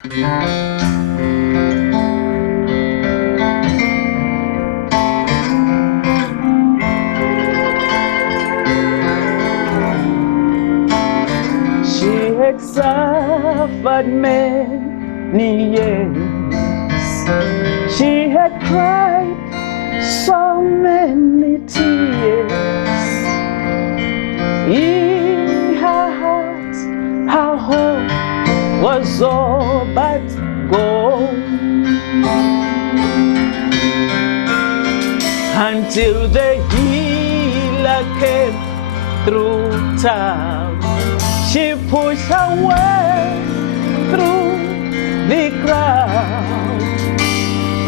She had suffered many years. She had cried so many tears. In her heart, her hope was all but gone. Until the healer came through town. She pushed her way through the crowd.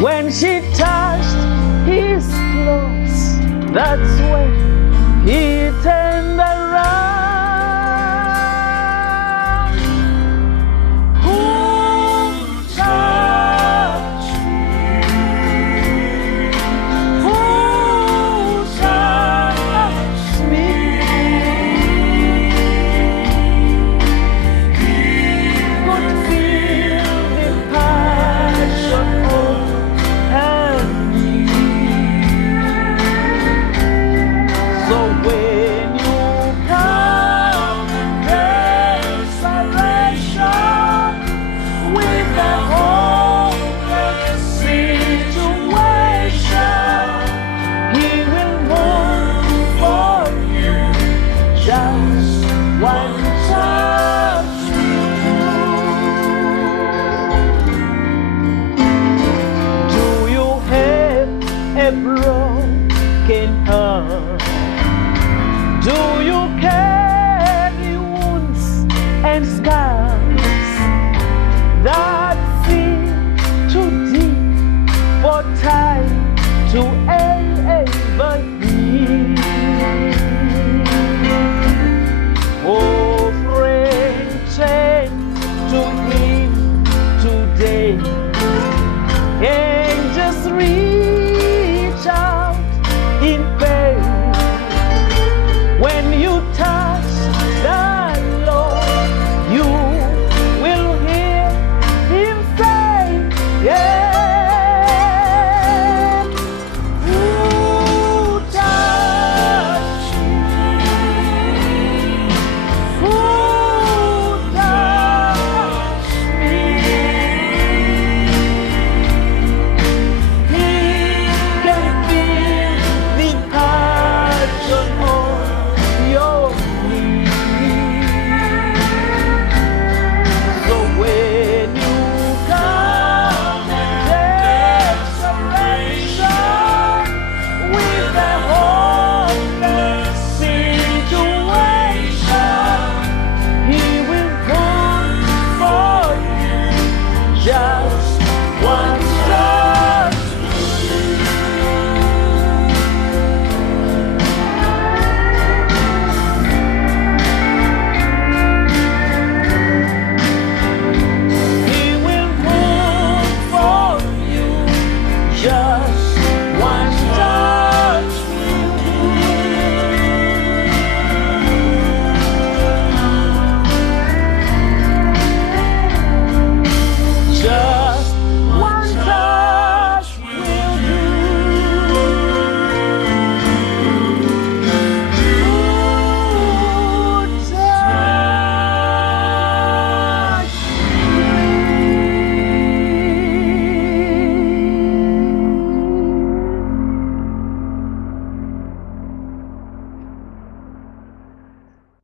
When she touched his clothes, that's when he turned